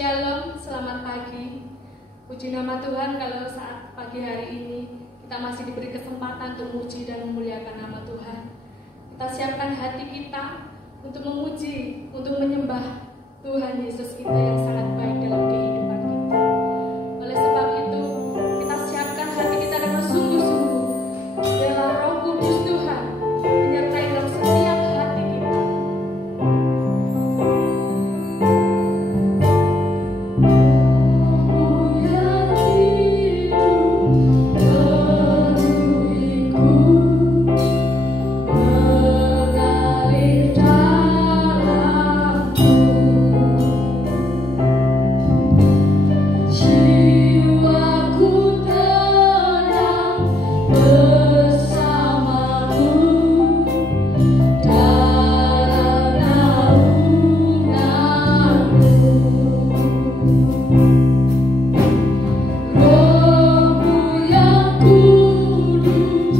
Shalom, selamat pagi. Puji nama Tuhan kalau saat pagi hari ini kita masih diberi kesempatan untuk memuji dan memuliakan nama Tuhan. Kita siapkan hati kita untuk memuji, untuk menyembah Tuhan Yesus kita yang sangat baik dalam kehidupan kita. Oleh sebab itu, kita siapkan hati kita dengan sungguh-sungguh. Biarlah Roh Kudus Tuhan menyertai dalam setiap hati kita. Rohmu yang kudus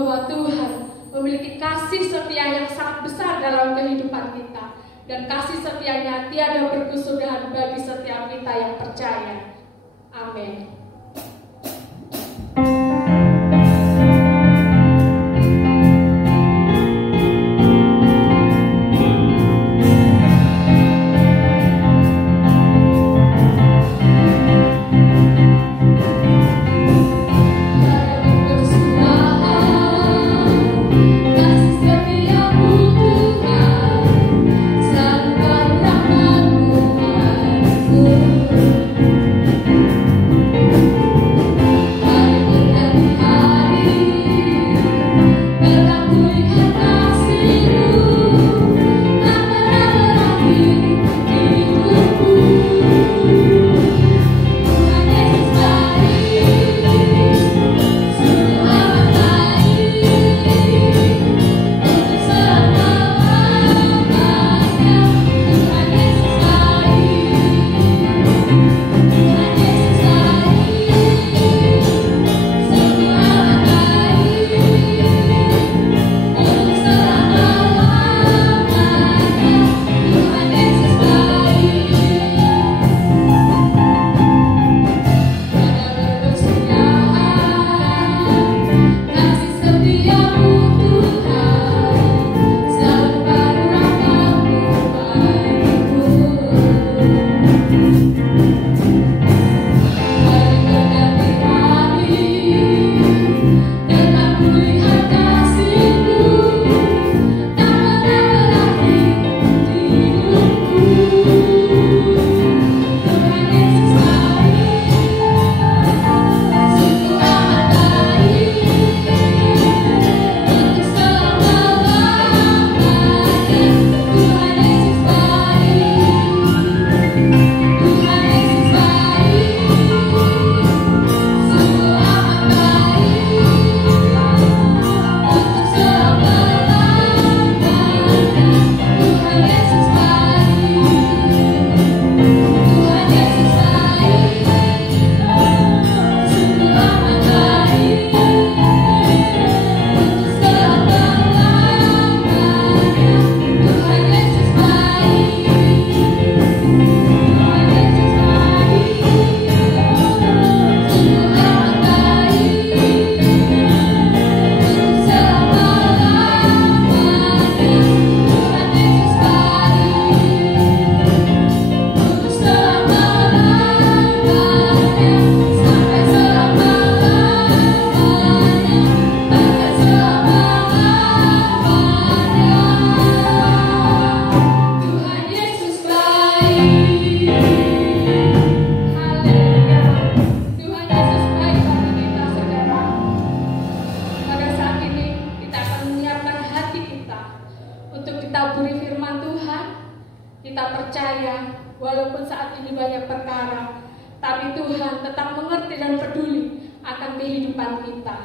bahwa Tuhan memiliki kasih setia yang sangat besar dalam kehidupan kita, dan kasih setianya tiada berkesudahan bagi setiap kita yang percaya. Amin. walaupun saat ini banyak perkara, tapi Tuhan tetap mengerti dan peduli akan kehidupan kita.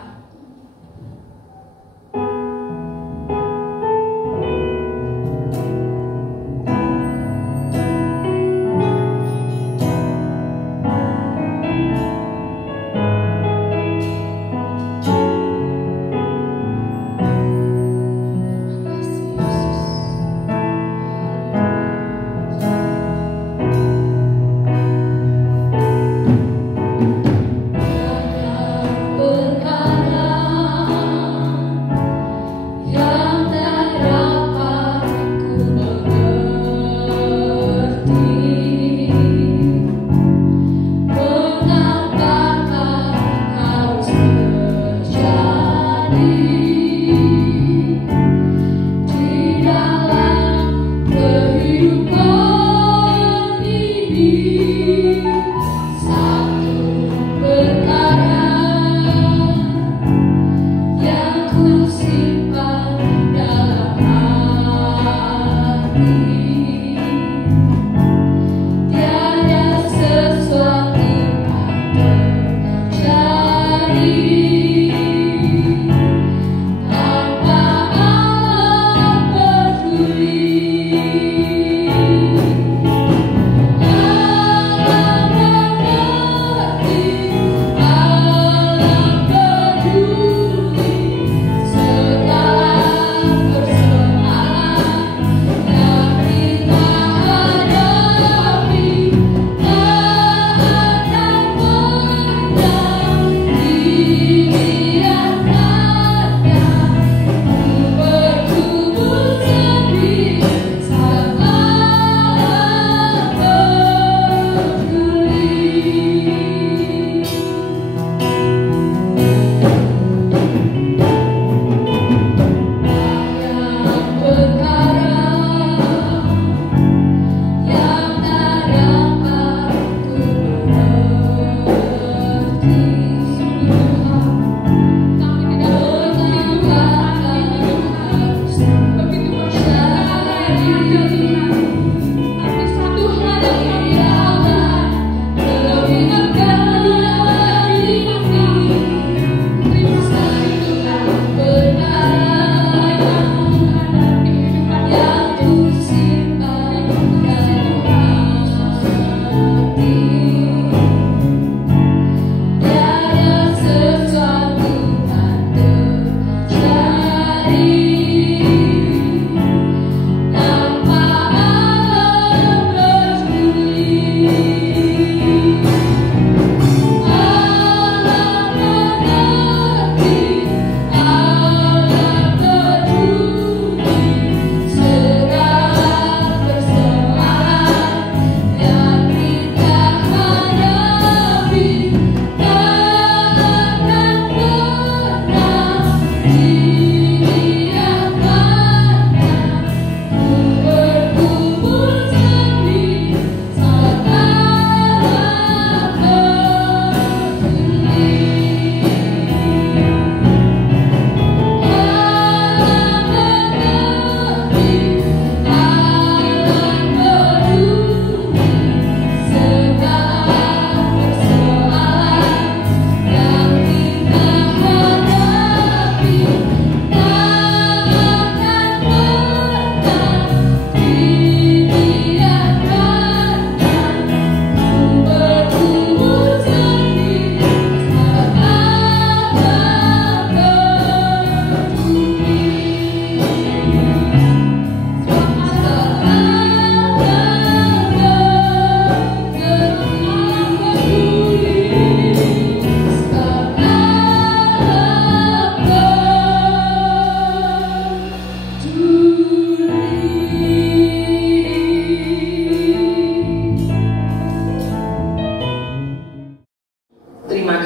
Perkara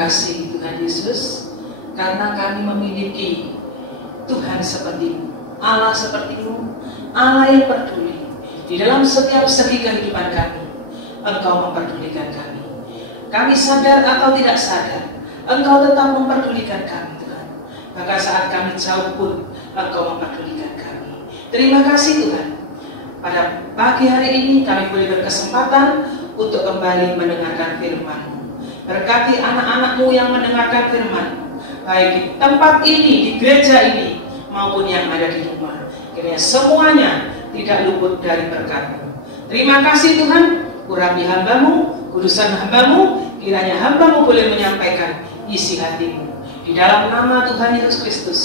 kasih Tuhan Yesus, karena kami memiliki Tuhan seperti-Mu, Allah seperti-Mu, Allah yang peduli. Di dalam setiap segi kehidupan kami, Engkau memperdulikan kami. Kami sadar atau tidak sadar, Engkau tetap memperdulikan kami, Tuhan. Bahkan saat kami jauh pun, Engkau memperdulikan kami. Terima kasih Tuhan. Pada pagi hari ini kami boleh berkesempatan untuk kembali mendengarkan firman-Mu. Berkati anak-anak-Mu yang mendengarkan firman-Mu, baik di tempat ini, di gereja ini, maupun yang ada di rumah. Kiranya semuanya tidak luput dari berkat-Mu. Terima kasih Tuhan, urapi hamba-Mu, kudusan hamba-Mu, kiranya hamba-Mu boleh menyampaikan isi hati-Mu. Di dalam nama Tuhan Yesus Kristus,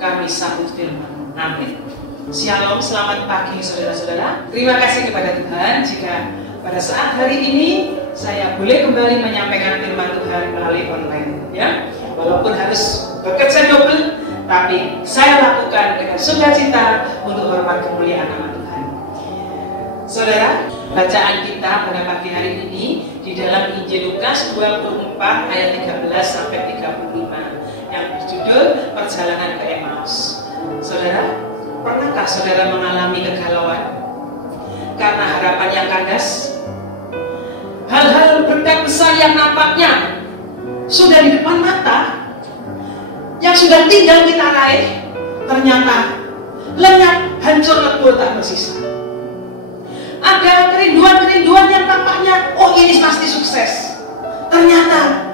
kami sambut firman-Mu. Amin. Shalom, selamat pagi saudara-saudara. Terima kasih kepada Tuhan jika pada saat hari ini saya boleh kembali menyampaikan firman Tuhan melalui online, ya. Walaupun harus bekerja double, tapi saya lakukan dengan sukacita untuk hormat kemuliaan nama Tuhan. Saudara, bacaan kita pada pagi hari ini di dalam Injil Lukas 24 ayat 13 sampai 35 yang berjudul Perjalanan ke Emmaus. Saudara, pernahkah saudara mengalami kegalauan karena harapan yang kandas? Hal-hal berkat besar yang nampaknya sudah di depan mata, yang sudah tinggal kita raih, ternyata lenyap, hancur lebur, tak bersisa. Ada kerinduan-kerinduan yang tampaknya, oh ini pasti sukses, ternyata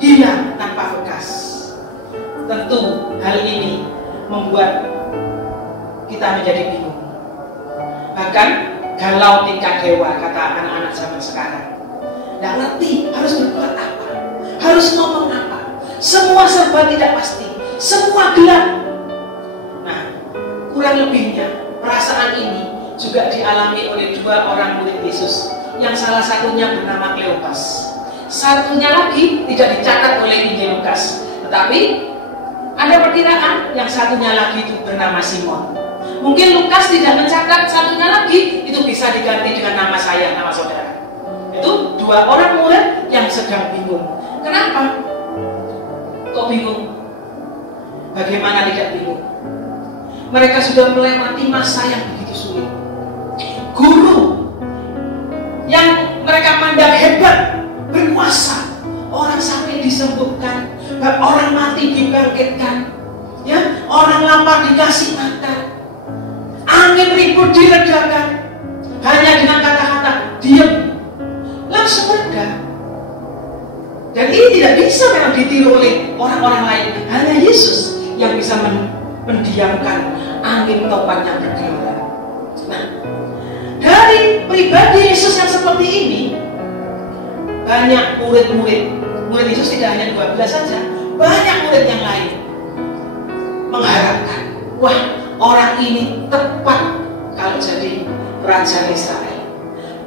hilang tanpa bekas. Tentu hal ini membuat kita menjadi bingung, bahkan galau tingkat dewa, kata anak-anak zaman sekarang. Tidak ngerti harus berbuat apa, harus ngomong apa. Semua serba tidak pasti, semua gelap. Nah, kurang lebihnya perasaan ini juga dialami oleh dua orang murid Yesus, yang salah satunya bernama Kleopas. Satunya lagi tidak dicatat oleh Injil Lukas, tetapi ada perkiraan yang satunya lagi itu bernama Simon. Mungkin Lukas tidak mencatat satunya lagi, itu bisa diganti dengan nama saya, nama saudara. Itu dua orang murid yang sedang bingung. Kenapa? Kok bingung? Bagaimana tidak bingung? Mereka sudah melewati masa yang begitu sulit. Guru yang mereka pandang hebat, berkuasa, orang sakit disembuhkan, orang mati dibangkitkan, ya, orang lapar dikasih makan, angin ribut diredakan, hanya dengan kata-kata diam, langsung reda. Dan ini tidak bisa memang ditiru oleh orang-orang lain. Hanya Yesus yang bisa mendiamkan angin topan yang bergelora. Nah, dari pribadi Yesus yang seperti ini, banyak murid Yesus tidak hanya 12 saja, banyak murid yang lain mengharapkan, wah, orang ini tepat kalau jadi Raja Israel.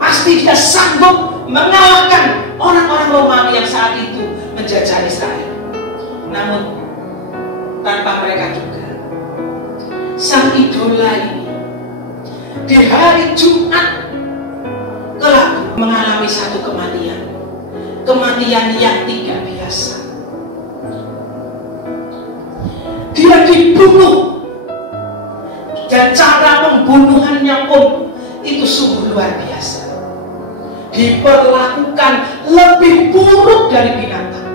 Pasti dia sanggup mengalahkan orang-orang Romawi yang saat itu menjajah Israel. Namun tanpa mereka juga, sang idola ini di hari Jumat kelak mengalami satu kematian yang tidak biasa. Dia dibunuh, dan cara pembunuhannya pun itu sungguh luar biasa. Diperlakukan lebih buruk dari binatang,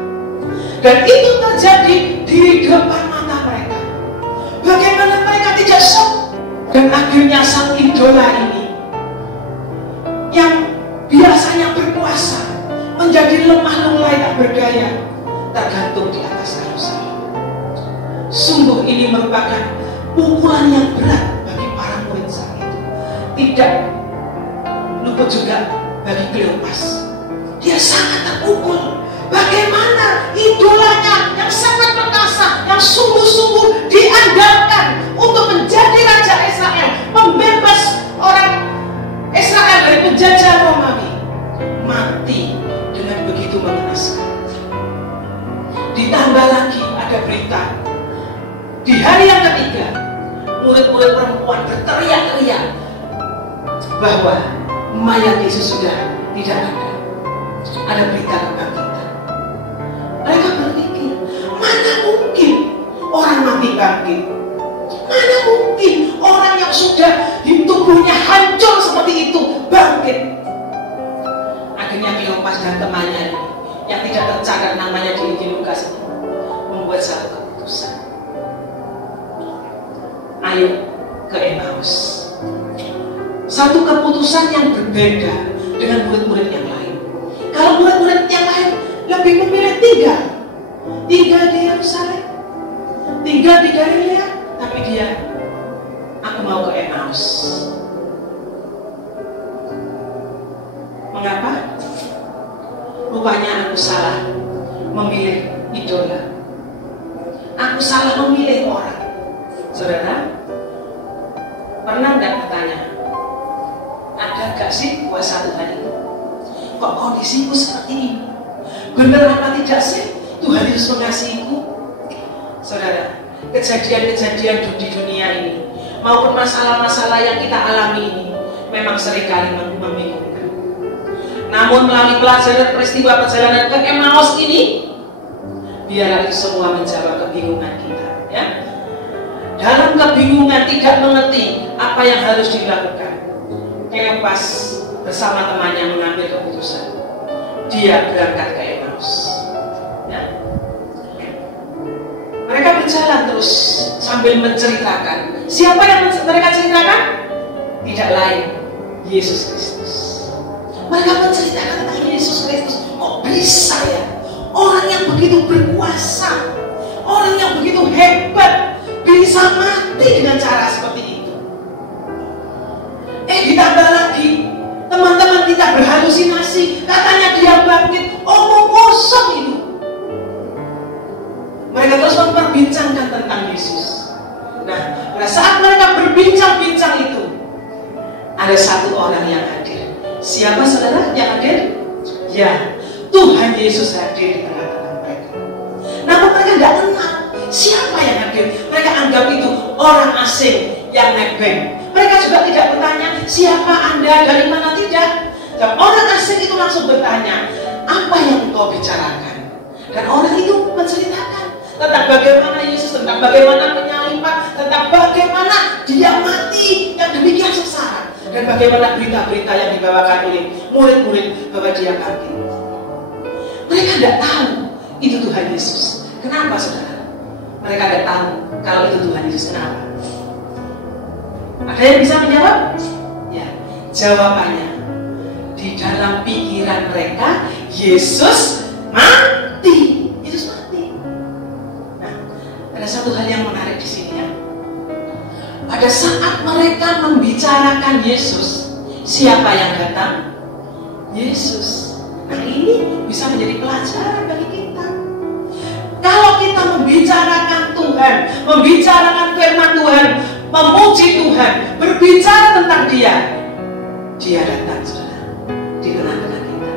dan itu terjadi di depan mata mereka. Bagaimana mereka tidak shock? Dan akhirnya sang idola ini yang biasanya berkuasa menjadi lemah lulai, tak berdaya, tergantung di atas kayu salib. Sungguh ini merupakan pukulan yang berat bagi para murid saat itu. Tidak luput juga bagi Kleopas. Dia sangat terpukul. Bagaimana idolanya yang sangat perkasa, yang sungguh-sungguh diandalkan untuk menjadi Raja Israel, pembebas orang Israel dari penjajah Romawi, mati dengan begitu mengenaskan. Ditambah lagi ada berita di hari yang ketiga, murid-murid perempuan berteriak-teriak bahwa mayat Yesus sudah tidak ada. Ada berita kebangkitan. Mereka akhirnya Kleopas dan temannya yang tidak tercatat namanya di Injil Lukas membuat satu keputusan. Ayo ke Emmaus. Satu keputusan yang berbeda dengan murid-murid yang lain. Kalau murid-murid yang lain lebih memilih tinggal di Yerusalem, tinggal di Galilea, tapi dia, aku mau ke Emmaus. Mengapa? Rupanya aku salah memilih idola. Aku salah memilih orang. Saudara, pernah nggak bertanya, ada gak sih kuasa Tuhan itu? Kok kondisiku seperti ini? Benar apa tidak sih Tuhan Yesus mengasihiku? Saudara, kejadian-kejadian di dunia ini maupun masalah-masalah yang kita alami ini memang seringkali membingungkan. Namun melalui pelajaran peristiwa perjalanan ke Emmaus ini, biarlah itu semua menjawab kebingungan kita, ya. Dalam kebingungan tidak mengerti apa yang harus dilakukan, Kleopas bersama temannya mengambil keputusan. Dia berangkat ke Emmaus, ya. Mereka berjalan terus sambil menceritakan. Siapa yang mereka ceritakan? Tidak lain, Yesus Kristus. Mereka menceritakan tentang Yesus Kristus. Kok bisa ya? Orang yang begitu berkuasa, orang yang begitu hebat, bisa mati dengan cara seperti itu. Ditambah lagi, teman-teman kita berhalusinasi, katanya dia bangkit, omong kosong itu. Mereka terus memperbincangkan tentang Yesus. Nah, pada saat mereka berbincang-bincang itu, ada satu orang yang hadir. Siapa saudara yang hadir? Ya, Tuhan Yesus hadir di tengah-tengah mereka. Namun mereka tidak kenal siapa yang hadir. Mereka anggap itu orang asing yang nebeng. Mereka juga tidak bertanya, siapa Anda, dari mana, tidak. Dan orang asing itu langsung bertanya, apa yang engkau bicarakan? Dan orang itu menceritakan tentang bagaimana Yesus, tentang bagaimana penyaliban, tentang bagaimana dia mati yang demikian sengsara, dan bagaimana berita-berita yang dibawakan oleh murid-murid bahwa dia bangkit. Mereka tidak tahu itu Tuhan Yesus. Kenapa saudara? Mereka tidak tahu kalau itu Tuhan Yesus. Kenapa? Ada yang bisa menjawab? Ya, jawabannya di dalam pikiran mereka, Yesus mati. Yesus mati. Nah, ada satu hal yang menarik di sini ya. Pada saat mereka membicarakan Yesus, siapa yang datang? Yesus. Nah, ini bisa menjadi pelajaran bagi kita. Kalau kita membicarakan Tuhan, membicarakan firman Tuhan, memuji Tuhan, berbicara tentang Dia, Dia datang saudara di tengah-tengah kita.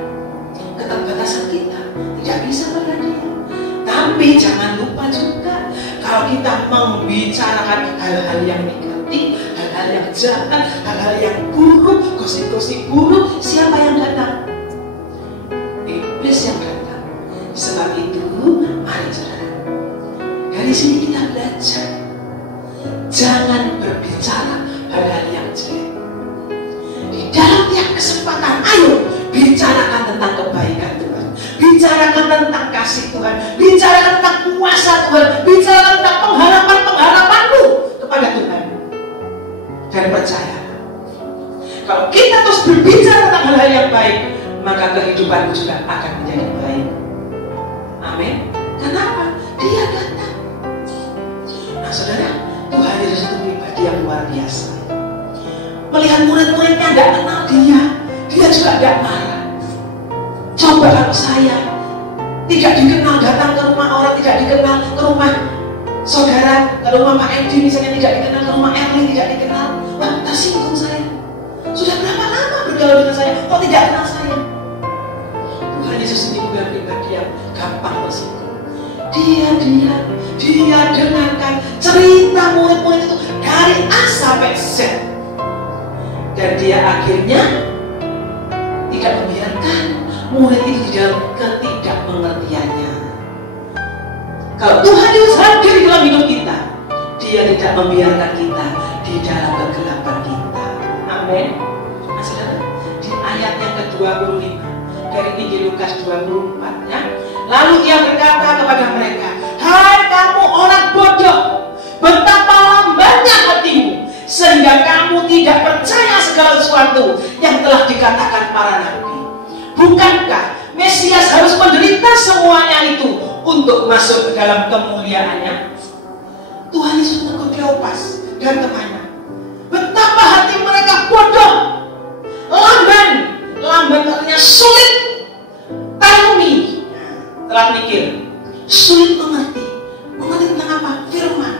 Keterbatasan kita tidak bisa melihat Dia. Tapi jangan lupa juga, kalau kita membicarakan hal-hal yang negatif, hal-hal yang jahat, hal-hal yang buruk, gosip-gosip buruk, siapa yang datang? Iblis yang datang. Sebab itu, mari saudara, dari sini kita belajar, jangan berbicara hal-hal yang jelek. Di dalam tiap kesempatan, ayo bicarakan tentang kebaikan Tuhan, bicarakan tentang kasih Tuhan, bicarakan tentang kuasa Tuhan, bicarakan tentang pengharapan-pengharapanmu kepada Tuhan. Dan percaya, kalau kita terus berbicara tentang hal-hal yang baik, maka kehidupanmu juga akan menjadi baik. Amin. Kenapa? Dia datang. Nah saudara, Tuhan Yesus itu pribadi yang luar biasa. Melihat murid-muridnya tidak kenal dia juga tidak marah. Coba kalau saya tidak dikenal datang ke rumah orang, tidak dikenal ke rumah saudara, ke rumah Pak Edi misalnya, tidak dikenal ke rumah Erwin, tidak dikenal, wah tersinggung saya. Sudah berapa lama bergaul dengan saya, kok tidak kenal saya? Tuhan Yesus ini bukan pribadi yang gampang tersinggung. Dia dengarkan cerita murid-murid itu dari A sampai Z, dan dia akhirnya tidak membiarkan murid itu di dalam ketidakmengertiannya. Kalau Tuhan Yesus hadir di dalam hidup kita, Dia tidak membiarkan kita di dalam kegelapan kita. Amin. Nah, saudara, di ayat yang ke-25 Lukas 24 ya. Lalu ia berkata kepada mereka, "Hai kamu orang bodoh, betapa lambannya hatimu, sehingga kamu tidak percaya segala sesuatu yang telah dikatakan para nabi. Bukankah Mesias harus menderita semuanya itu untuk masuk ke dalam kemuliaannya?" Tuhan Yesus menegur Kleopas dan temannya. Betapa hati mereka bodoh, lamban artinya sulit, tarumi, telah mikir, sulit mengerti tentang apa? Firman.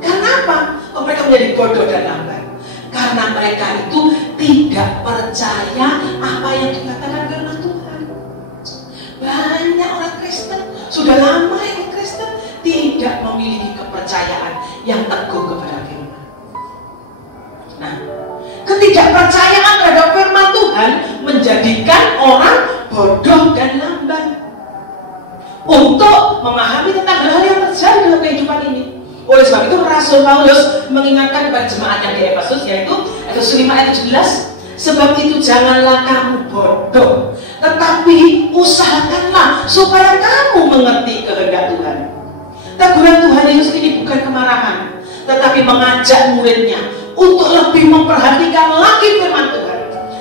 Karena apa? Mereka menjadi bodoh dan lamban. Karena mereka itu tidak percaya apa yang dikatakan firman Tuhan. Banyak orang Kristen sudah lama ikut Kristen tidak memiliki kepercayaan yang teguh kepada firman. Nah, ketidakpercayaan terhadap firman Tuhan menjadikan orang bodoh dan lamban untuk memahami tentang hal-hal yang terjadi dalam kehidupan ini. Oleh sebab itu Rasul Paulus mengingatkan kepada jemaat yang di Efesus, yaitu Efesus 5 ayat 17, "Sebab itu janganlah kamu bodoh, tetapi usahakanlah supaya kamu mengerti kehendak Tuhan." Teguran Tuhan Yesus ini bukan kemarahan, tetapi mengajak muridnya untuk lebih memperhatikan lagi firman Tuhan.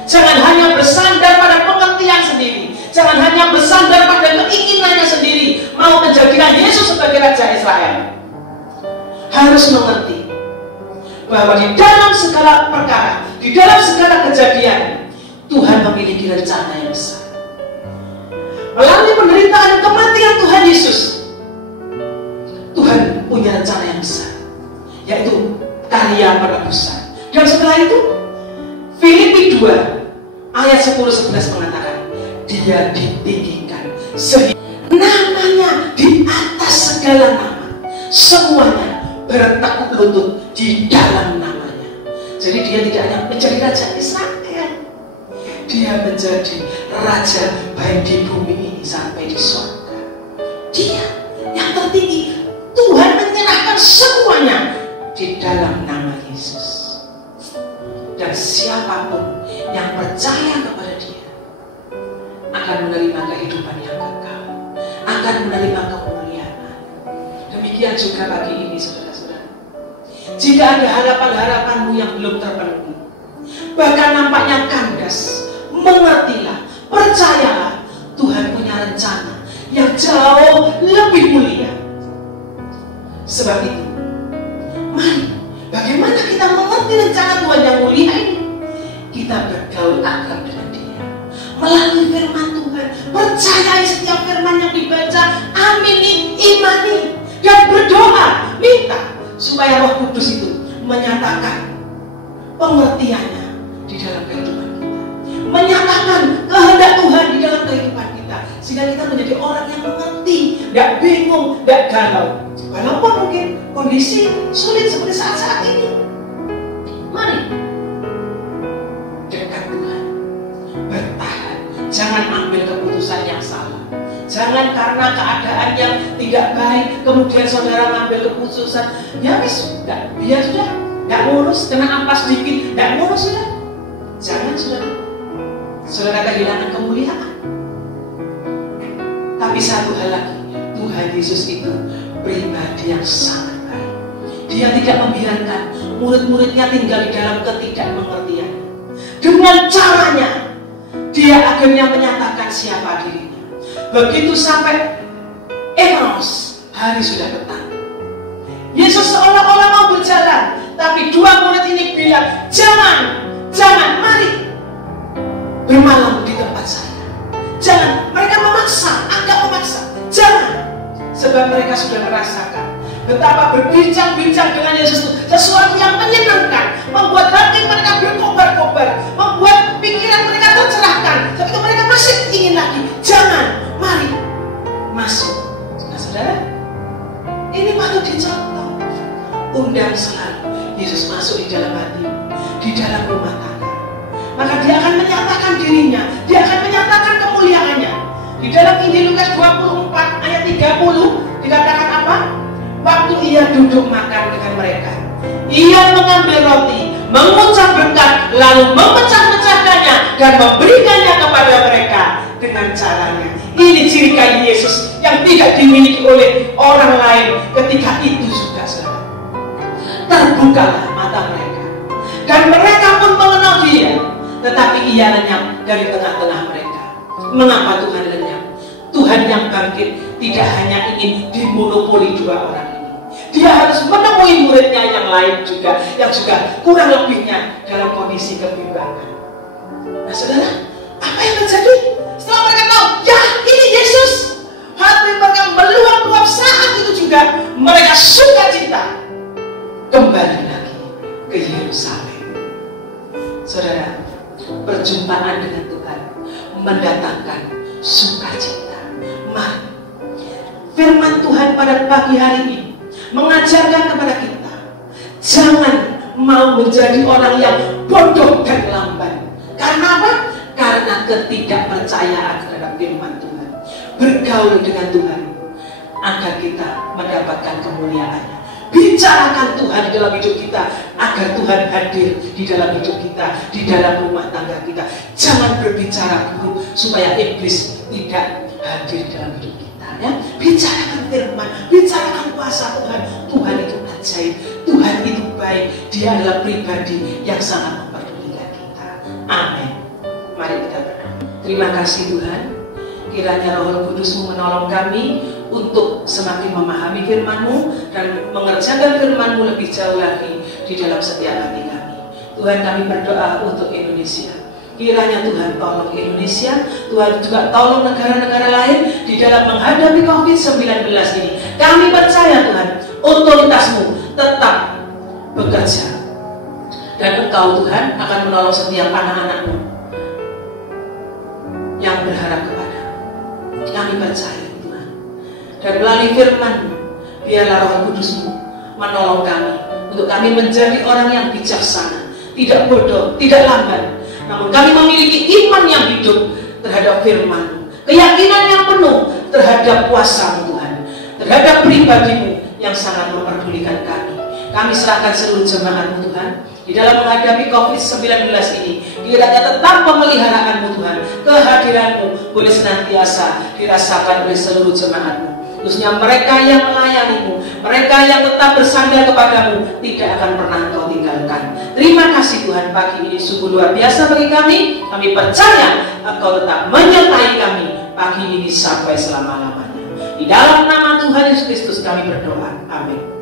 Jangan hanya bersandar pada pengertian sendiri, jangan hanya bersandar pada keinginannya sendiri, mau menjadikan Yesus sebagai Raja Israel. Harus mengerti bahwa di dalam segala perkara, di dalam segala kejadian, Tuhan memiliki rencana yang besar. Melalui penderitaan dan kematian Tuhan Yesus, Tuhan punya rencana yang besar, yaitu karya penebusan. Dan setelah itu, Filipi 2 ayat 10-11 mengatakan, Dia ditinggikan sehingga namanya di atas segala nama, semuanya bertekuk lutut di dalam namanya. Jadi dia tidak hanya menjadi Raja Israel, dia menjadi Raja baik di bumi ini sampai di surga. Dia yang tertinggi. Tuhan menyerahkan semuanya di dalam nama Yesus. Dan siapapun yang percaya kepada dia akan menerima kehidupan yang kekal, akan menerima kemuliaan. Demikian juga pagi ini, saudara-saudara. Jika ada harapan-harapanmu yang belum terpenuhi, bahkan nampaknya kandas, mengertilah, percayalah, Tuhan punya rencana yang jauh lebih mulia. Sebab itu, mari, bagaimana kita mengerti rencana Tuhan yang mulia ini? Kita bergaul akrab dengan Dia melalui firman Tuhan. Percayai setiap firman yang dibaca, amini, imani, dan berdoa, minta supaya Roh Kudus itu menyatakan pengertiannya di dalam kehidupan kita, menyatakan kehendak Tuhan di dalam kehidupan kita, sehingga kita menjadi orang yang mengerti, tidak bingung, tidak galau. Walaupun mungkin kondisi sulit seperti saat-saat ini, mari dekat Tuhan, bertahan, jangan ambil keputusan yang salah. Jangan karena keadaan yang tidak baik kemudian saudara mengambil keputusan, ya wis, biar sudah, tidak ngurus, kena ampas sedikit, tidak ngurus sudah. Jangan saudara kehilangan kemuliaan. Tapi satu hal lagi, Tuhan Yesus itu pribadi yang sangat baik. Dia tidak membiarkan murid-muridnya tinggal di dalam ketidakmengertian. Dengan caranya, dia akhirnya menyatakan siapa dirinya. Begitu sampai Emmaus, hari sudah petang. Yesus seolah-olah mau berjalan, tapi dua murid ini bilang, jangan, mari bermalam di tempat saya. Jangan, mereka agak memaksa, jangan. Sebab mereka sudah merasakan betapa berbincang-bincang dengan Yesus itu sesuatu yang menyenangkan, membuat hati mereka berkobar-kobar, membuat pikiran mereka tercerahkan. Tapi itu mereka masih ingin lagi. Jangan, mari masuk. Nah saudara, ini patut dicontoh. Undang selalu Yesus masuk di dalam hati, di dalam rumah tangga. Maka dia akan menyatakan dirinya, dia akan menyatakan kemuliaannya. Di dalam Injil Lukas 24 ayat 30 dikatakan apa? Waktu ia duduk makan dengan mereka, ia mengambil roti, mengucap berkat, lalu memecah-mecahkannya dan memberikannya kepada mereka dengan cara ciri-ciri kayu Yesus yang tidak dimiliki oleh orang lain ketika itu juga, saudara. Terbukalah mata mereka, dan mereka pun mengenal Dia, tetapi Ia lenyap dari tengah-tengah mereka. Mengapa Tuhan lenyap? Tuhan yang bangkit tidak hanya ingin dimonopoli dua orang ini. Dia harus menemui muridnya yang lain juga, yang juga kurang lebihnya dalam kondisi kebimbangan. Nah, saudara, apa yang terjadi? Setelah mereka tahu, ya ini Yesus, hati mereka meluap-luap. Saat itu juga mereka sukacita kembali lagi ke Yerusalem. Saudara, perjumpaan dengan Tuhan mendatangkan sukacita. Mari, firman Tuhan pada pagi hari ini mengajarkan kepada kita, jangan mau menjadi orang yang bodoh dan lamban. Karena apa? Karena ketidakpercayaan terhadap firman Tuhan. Bergaul dengan Tuhan agar kita mendapatkan kemuliaannya. Bicarakan Tuhan di dalam hidup kita agar Tuhan hadir di dalam hidup kita, di dalam rumah tangga kita. Jangan berbicara buruk supaya iblis tidak hadir dalam hidup kita, ya. Bicarakan firman, bicarakan kuasa Tuhan. Tuhan itu ajaib, Tuhan itu baik. Dia adalah pribadi yang sangat memperdulikan kita. Amin. Mari kita berdoa. Terima kasih Tuhan, kiranya Roh Kudus-Mu menolong kami untuk semakin memahami firman-Mu dan mengerjakan firman-Mu lebih jauh lagi di dalam setiap hati kami. Tuhan, kami berdoa untuk Indonesia. Kiranya Tuhan tolong Indonesia, Tuhan juga tolong negara-negara lain di dalam menghadapi COVID-19 ini. Kami percaya Tuhan, otoritas-Mu tetap bekerja. Dan Engkau Tuhan akan menolong setiap anak-anak-Mu yang berharap kepada. Kami percaya Tuhan. Dan melalui firman-Mu, biarlah Roh Kudus-Mu menolong kami untuk kami menjadi orang yang bijaksana, tidak bodoh, tidak lamban, namun kami memiliki iman yang hidup terhadap firman-Mu, keyakinan yang penuh terhadap kuasa-Mu Tuhan, terhadap pribadi-Mu yang sangat memperdulikan kami. Kami serahkan seluruh jemaat-Mu Tuhan di dalam menghadapi COVID-19 ini. Kiranya tetap pemeliharaan-Mu Tuhan, kehadiran-Mu boleh senantiasa dirasakan oleh seluruh jemaat-Mu, khususnya mereka yang melayani-Mu, mereka yang tetap bersandar kepada-Mu, tidak akan pernah Engkau tinggalkan. Terima kasih Tuhan, pagi ini sungguh luar biasa bagi kami. Kami percaya Engkau tetap menyertai kami pagi ini sampai selama-lamanya. Di dalam nama Tuhan Yesus Kristus kami berdoa. Amin.